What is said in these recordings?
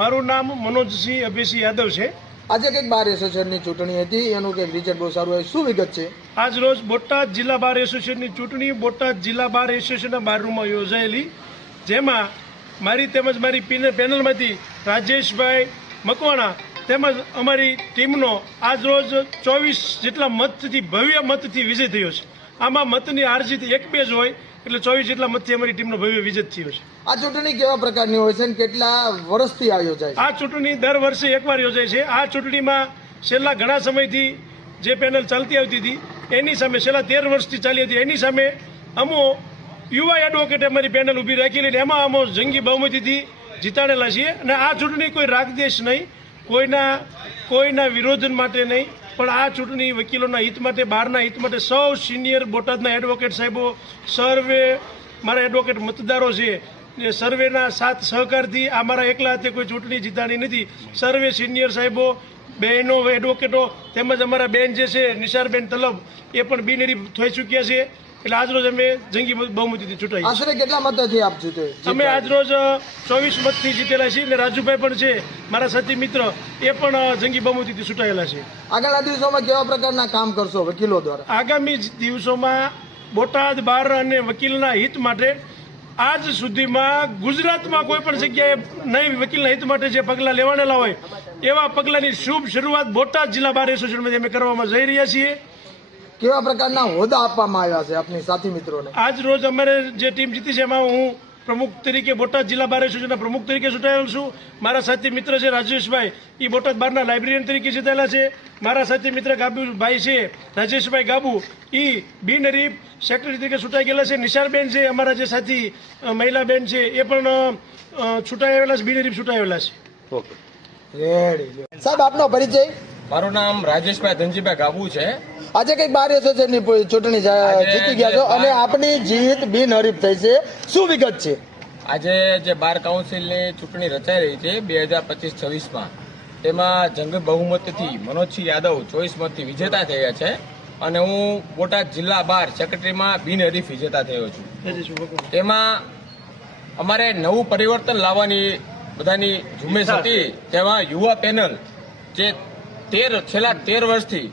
મારું નામ મનોજસિંહ અભયસિંહ યાદવ છે। આજે કંઈક બાર એસોસિએશનની ચૂંટણી હતી, એનું કંઈક રિઝલ્ટ બહુ સારું હોય, શું વિગત છે? આજ રોજ બોટાદ જિલ્લા બાર એસોસિએશનની ચૂંટણી બોટાદ જિલ્લા બાર એસોસિએશનના બારરૂમમાં યોજાયેલી, જેમાં મારી તેમજ મારી પેનલમાંથી રાજેશભાઈ મકવાણા તેમજ અમારી ટીમનો આજ રોજ 24 જેટલા મતથી ભવ્ય મતથી વિજય થયો છે। આમાં મતની હાર જીત 1-2 જ હોય, એટલે 24 જેટલા મતથી અમારી ટીમનો ભવ્ય વિજય થયો છે। આ ચૂંટણી કેવા પ્રકારની હોય છે અને કેટલા વર્ષથી આ યોજાય છે? આ ચૂંટણી દર વર્ષે એકવાર યોજાય છે। આ ચૂંટણીમાં છેલ્લા ઘણા સમયથી જે પેનલ ચાલતી આવતી હતી એની સામે છેલ્લા 13 વર્ષથી ચાલી હતી, એની સામે અમો યુવા એડવોકેટ અમારી પેનલ ઊભી રાખેલી, એમાં અમો જંગી બહુમતીથી જીતાડેલા છીએ। અને આ ચૂંટણી કોઈ રાગદેશ નહીં, કોઈના વિરોધ માટે નહીં, પણ આ ચૂંટણી વકીલોના હિત માટે, બહારના હિત માટે સૌ સિનિયર બોટાદના એડવોકેટ સાહેબો, સર્વે મારા એડવોકેટ મતદારો છે, સર્વેના સાથ સહકારથી આ મારા એકલા હાથે કોઈ ચૂંટણી જીતાણી નથી। સર્વે સિનિયર સાહેબો, બહેનો એડવોકેટો તેમજ અમારા બેન જે છે નિશારબેન તલબ, એ પણ બિનહરીફ થઈ ચૂક્યા છે। એટલે આજરોજ અમે જંગી બહુમતીથી ચૂંટાઈ। આશરે કેટલા મતથી આપ જીતે? અમે આજરોજ 24 મતથી જીતેલા છીએ, અને રાજુભાઈ પણ છે મારા સાથી મિત્ર, એ પણ જંગી બહુમતીથી ચૂંટાયેલા છે। આગળના દિવસોમાં કેવા પ્રકારના કામ કરશો વકીલો દ્વારા? આગામી દિવસોમાં બોટાદ બાર અને વકીલના હિત માટે આજ સુધીમાં ગુજરાતમાં કોઈ પણ જગ્યાએ નહીં વકીલના હિત માટે જે પગલાં લેવાનેલા હોય એવા પગલાંની શુભ શરૂઆત બોટાદ જિલ્લા બાર એસોસિએશનમાંથી અમે કરવામાં જઈ રહ્યા છીએ। કેવા પ્રકારના હોદ્દા આપવામાં આવ્યા છે આપની સાથી મિત્રોને? આજ રોજ અમારે જે ટીમ જીતી છે એમાં હું પ્રમુખ તરીકે બોટાદ જિલ્લા બાર એસોસિએશનના પ્રમુખ તરીકે ચૂંટાયેલો છું। મારા સાથી મિત્ર છે રાજેશભાઈ, એ બોટાદ બારના લાઇબ્રેરિયન તરીકે જીતાયેલા છે। મારા સાથી મિત્ર ગાબુભાઈ છે, રાજેશભાઈ ગાબુ, એ બિનહરીફ સેક્રેટરી તરીકે ચૂંટાઈ ગયેલા છે। નિશારબેન છે અમારા જે સાથી મહિલા બેન છે, એ પણ ચૂંટાયેલા છે, બિનહરીફ ચૂંટાયેલા છે। ઓકે, રેડી સાહેબ, આપનો પરિચય? મારું નામ રાજેશભાઈ ધનજીભાઈ ગાબુ છે। આજે કઈક બાર એસોસિએશનની ચૂંટણી જીતી ગયા છો અને આપની જીત બિનહરીફ થઈ છે, શું વિગત છે? આજે જે બાર કાઉન્સિલની ચૂંટણી રચાઈ રહી છે 2025-26માં, તેમાં જંગ બહુમતથી મનોજસિંહ યાદવ 24 મતથી વિજેતા થયા છે, અને હું બોટાદ જિલ્લા બાર સેક્રેટરીમાં બિનહરીફ વિજેતા થયો છું। તેમાં અમારે નવું પરિવર્તન લાવવાની બધાની ઝુંબેશ હતી। તેમાં યુવા પેનલ જે છેલ્લા 13 વર્ષથી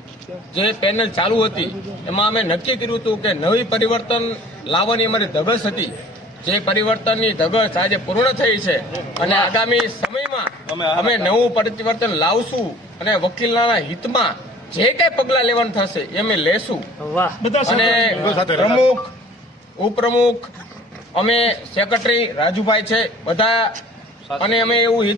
જે પેનલ ચાલુ હતી, એમાં અમે નક્કી કર્યું હતું કે નવી પરિવર્તન લાવવાની અમારી ધગશ હતી। જે પરિવર્તનની ધગશ આજે પૂર્ણ થઈ છે, અને આગામી સમયમાં અમે નવું પરિવર્તન લાવશું, અને વકીલના હિતમાં જે કઈ પગલાં લેવાનું થશે એ અમે લેશું। અને પ્રમુખ, ઉપપ્રમુખ, અમે સેક્રેટરી રાજુભાઈ છે બધા, અને અમે એવું